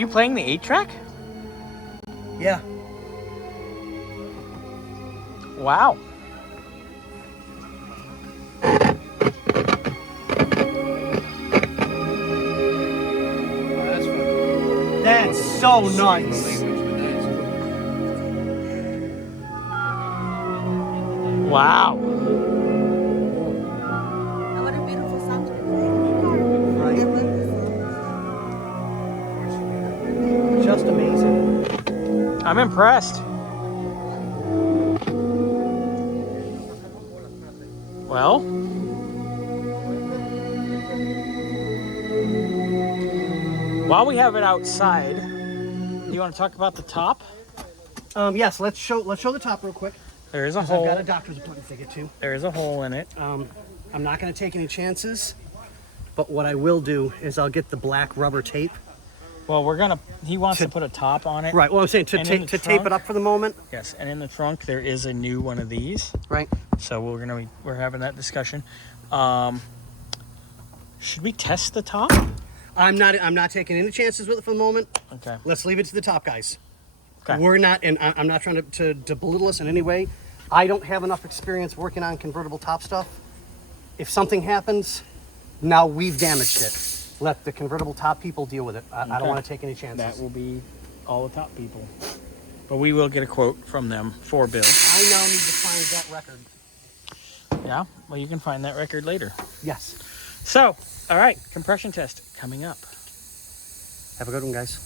You playing the 8-track? Yeah. Wow. That's so nice. Wow. What a beautiful sunset. Right. Just amazing. I'm impressed. Well, while we have it outside, do you want to talk about the top? Yes, let's show the top real quick. There is a I've hole. got a doctor's appointment to get to. There is a hole in it. I'm not going to take any chances, but what I will do is I'll get the black rubber tape. Well, he wants to put a top on it. Right. Well, I'm saying to And in the tape trunk? it up for the moment. Yes, and in the trunk there is a new one of these. Right. So we're having that discussion. Should we test the top? I'm not taking any chances with it for the moment. Okay. Let's leave it to the top guys. Okay. We're not, and I'm not trying to belittle us in any way. I don't have enough experience working on convertible top stuff. If something happens, now we've damaged it. Let the convertible top people deal with it. I don't want to take any chances. That will be all the top people. But we will get a quote from them for Bill. I now need to find that record. Yeah, well, you can find that record later. Yes. So, all right, compression test coming up. Have a good one, guys.